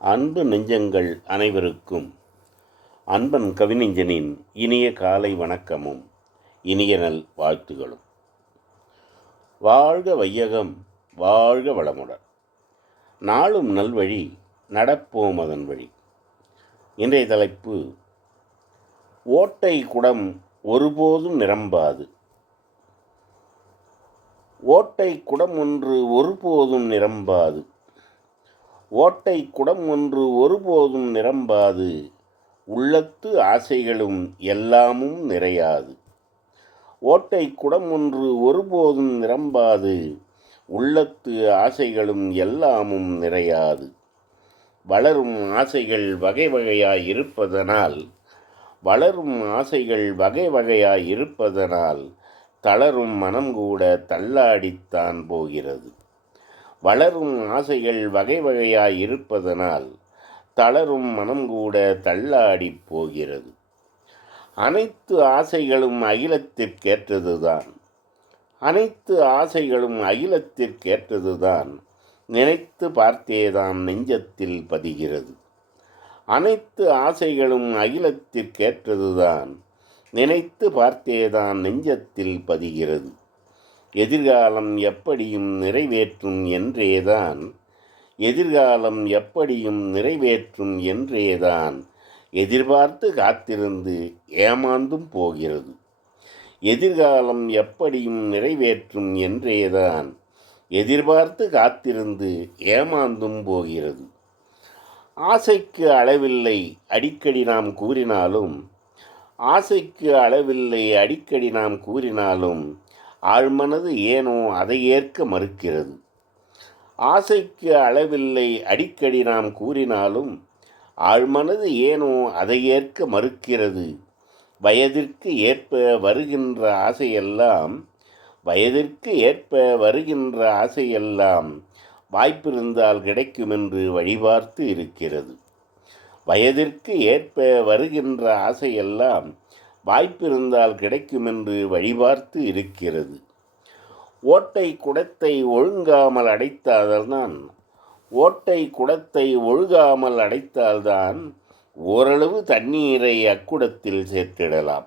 அன்பு நெஞ்சங்கள் அனைவருக்கும் அன்பன் கவிநெஞ்சனின் இனிய காலை வணக்கமும் இனிய நல் வாழ்த்துகளும். வாழ்க வையகம் வாழ்க வளமுடன். நாளும் நல்வழி நடப்போம் அதன் வழி. இன்றைய தலைப்பு ஓட்டை குடம் ஒருபோதும் நிரம்பாது. ஓட்டை குடம் ஒன்று ஒருபோதும் நிரம்பாது. ஓட்டை குடம் ஒன்று ஒருபோதும் நிரம்பாது. உள்ளத்து ஆசைகளும் எல்லாமும் நிறையாது. ஓட்டை குடம் ஒன்று ஒருபோதும் நிரம்பாது. உள்ளத்து ஆசைகளும் எல்லாமும் நிறையாது. வளரும் ஆசைகள் வகை வகையாய் இருப்பதனால் வளரும் ஆசைகள் வகை வகையாய் இருப்பதனால் தளரும் மனம் கூட தள்ளாடித்தான் போகிறது. வளரும் ஆசைகள் வகை வகையாய் இருப்பதனால் தளரும் மனம் கூட தள்ளாடி போகிறது. அனைத்து ஆசைகளும் அகிலத்திற்கேற்றதுதான். அனைத்து ஆசைகளும் அகிலத்திற்கேற்றதுதான் நினைத்து பார்த்தேதான் நெஞ்சத்தில் பதிகிறது. அனைத்து ஆசைகளும் அகிலத்திற்கேற்றதுதான் நினைத்து பார்த்தேதான் நெஞ்சத்தில் பதிகிறது. எதிர்காலம் எப்படியும் நிறைவேற்றும் என்றேதான். எதிர்காலம் எப்படியும் நிறைவேற்றும் என்றேதான். எதிர்பார்த்து காத்திருந்து ஏமாந்தும் போகிறது. எதிர்காலம் எப்படியும் நிறைவேற்றும் என்றேதான். எதிர்பார்த்து காத்திருந்து ஏமாந்தும் போகிறது. ஆசைக்கு அளவில்லை அடிக்கடி நாம் கூறினாலும் ஆசைக்கு அளவில்லை அடிக்கடி நாம் கூறினாலும் ஆழ்மனது ஏனோ அதை ஏற்க மறுக்கிறது. ஆசைக்கு அளவில்லை அடிக்கடி நாம் கூறினாலும் ஆழ்மனது ஏனோ அதை ஏற்க மறுக்கிறது. வயதிற்கு ஏற்ப வருகின்ற ஆசையெல்லாம் வயதிற்கு ஏற்ப வருகின்ற ஆசையெல்லாம் வாய்ப்பிருந்தால் கிடைக்குமென்று வழிபார்த்து இருக்கிறது. வயதிற்கு ஏற்ப வருகின்ற ஆசையெல்லாம் வாய்ப்பிருந்தால் கிடைக்குமென்று வழிபார்த்து இருக்கிறது. ஓட்டை குடத்தை ஒழுங்காமல் அடைத்தால்தான் ஓட்டை குடத்தை ஒழுகாமல் அடைத்தால்தான் ஓரளவு தண்ணீரை அக்குடத்தில் சேர்த்திடலாம்.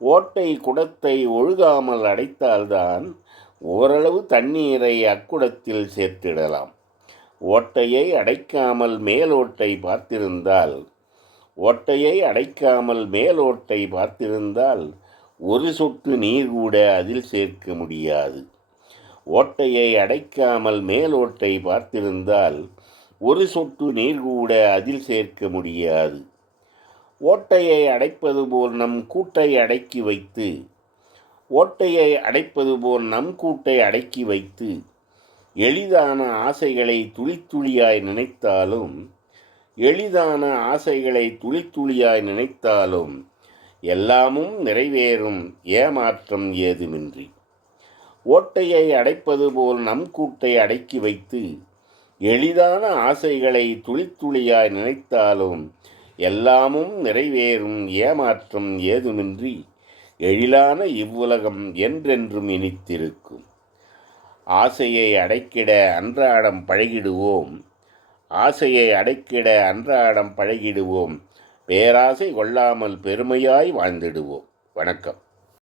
ஓட்டை குடத்தை ஒழுகாமல் அடைத்தால்தான் ஓரளவு தண்ணீரை அக்குடத்தில் சேர்த்திடலாம். ஓட்டையை அடைக்காமல் மேலோட்டை பார்த்திருந்தால் ஓட்டையை அடைக்காமல் மேலோட்டை பார்த்திருந்தால் ஒரு சொட்டு நீர் கூட அதில் சேர்க்க முடியாது. ஓட்டையை அடைக்காமல் மேலோட்டை பார்த்திருந்தால் ஒரு சொட்டு நீர் கூட அதில் சேர்க்க முடியாது. ஓட்டையை அடைப்பது போல் நம் கூட்டை அடக்கி வைத்து ஓட்டையை அடைப்பது போல் நம் கூட்டை அடக்கி வைத்து எளிதான ஆசைகளை துளித்துளியாய் நினைத்தாலும் எளிதான ஆசைகளை துளித்துளியாய் நினைத்தாலும் எல்லாமும் நிறைவேறும் ஏமாற்றம் ஏதுமின்றி. ஓட்டையை அடைப்பது போல் நம் கூட்டை அடக்கி வைத்து எளிதான ஆசைகளை துளித்துளியாய் நினைத்தாலும் எல்லாமும் நிறைவேறும் ஏமாற்றம் ஏதுமின்றி எழிலான இவ்வுலகம் என்றென்றும் இனித்திருக்கும். ஆசையை அடைக்கிட அன்றாடம் பழகிடுவோம். ஆசையை அடைக்கிட அன்றாடம் பழகிடுவோம். பேராசை கொள்ளாமல் பெருமையாய் வாழ்ந்திடுவோம். வணக்கம்.